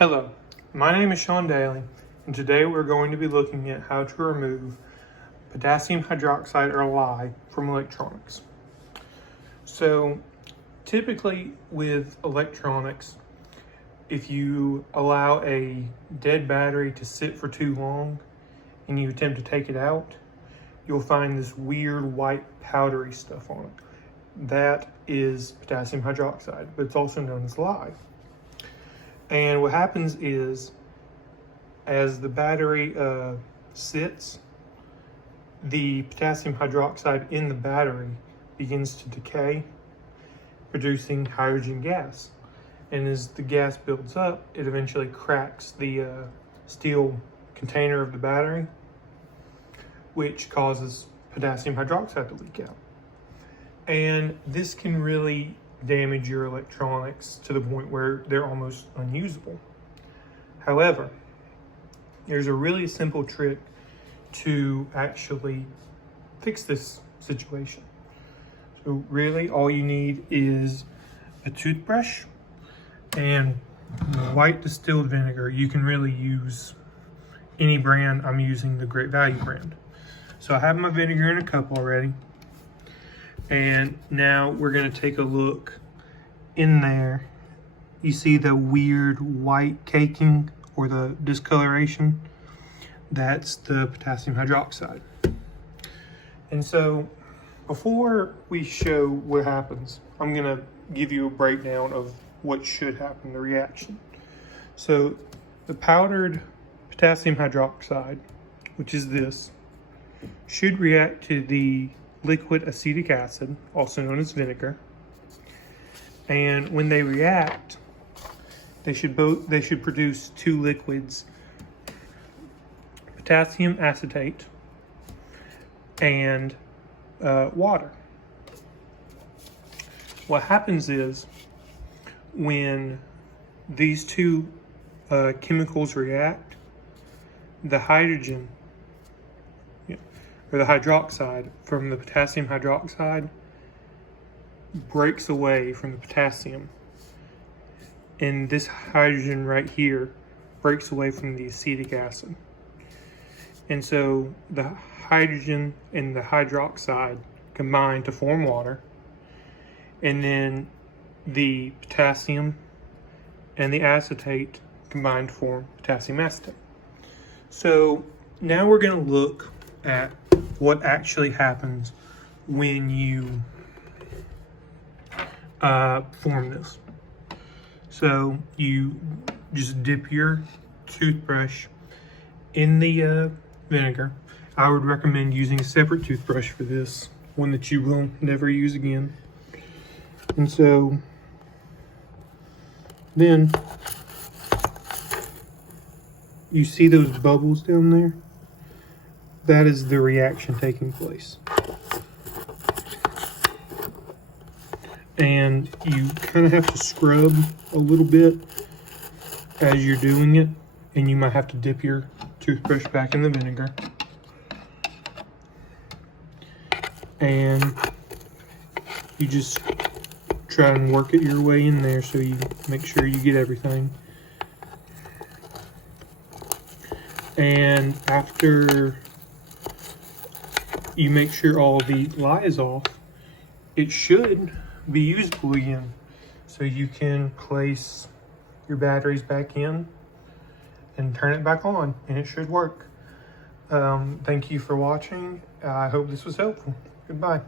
Hello, my name is Sean Daly, and today we're going to be looking at how to remove potassium hydroxide or lye from electronics. So typically with electronics, if you allow a dead battery to sit for too long and you attempt to take it out, you'll find this weird white powdery stuff on it. That is potassium hydroxide, but it's also known as lye. And what happens is, as the battery sits, the potassium hydroxide in the battery begins to decay, producing hydrogen gas. And as the gas builds up, it eventually cracks the steel container of the battery, which causes potassium hydroxide to leak out. And this can really damage your electronics to the point where they're almost unusable. However, there's a really simple trick to actually fix this situation. So really all you need is a toothbrush and white distilled vinegar. You can really use any brand. I'm using the Great Value brand. So I have my vinegar in a cup already. And now we're gonna take a look in there. You see the weird white caking or the discoloration? That's the potassium hydroxide. And so before we show what happens, I'm gonna give you a breakdown of what should happen, the reaction. So the powdered potassium hydroxide, which is this, should react to the liquid acetic acid, also known as vinegar. And when they react, they should produce two liquids, potassium acetate and water. What happens is, when these two chemicals react, the hydrogen or the hydroxide from the potassium hydroxide breaks away from the potassium. And this hydrogen right here breaks away from the acetic acid. And so the hydrogen and the hydroxide combine to form water. And then the potassium and the acetate combine to form potassium acetate. So now we're going to look at what actually happens when you form this. So you just dip your toothbrush in the vinegar. I would recommend using a separate toothbrush for this, one that you will never use again. And so then you see those bubbles down there? That is the reaction taking place. And you kind of have to scrub a little bit as you're doing it, and you might have to dip your toothbrush back in the vinegar. And you just try and work it your way in there so you make sure you get everything. And after you make sure all the lye is off, it should be usable again. So you can place your batteries back in and turn it back on, and it should work. Thank you for watching. I hope this was helpful. Goodbye.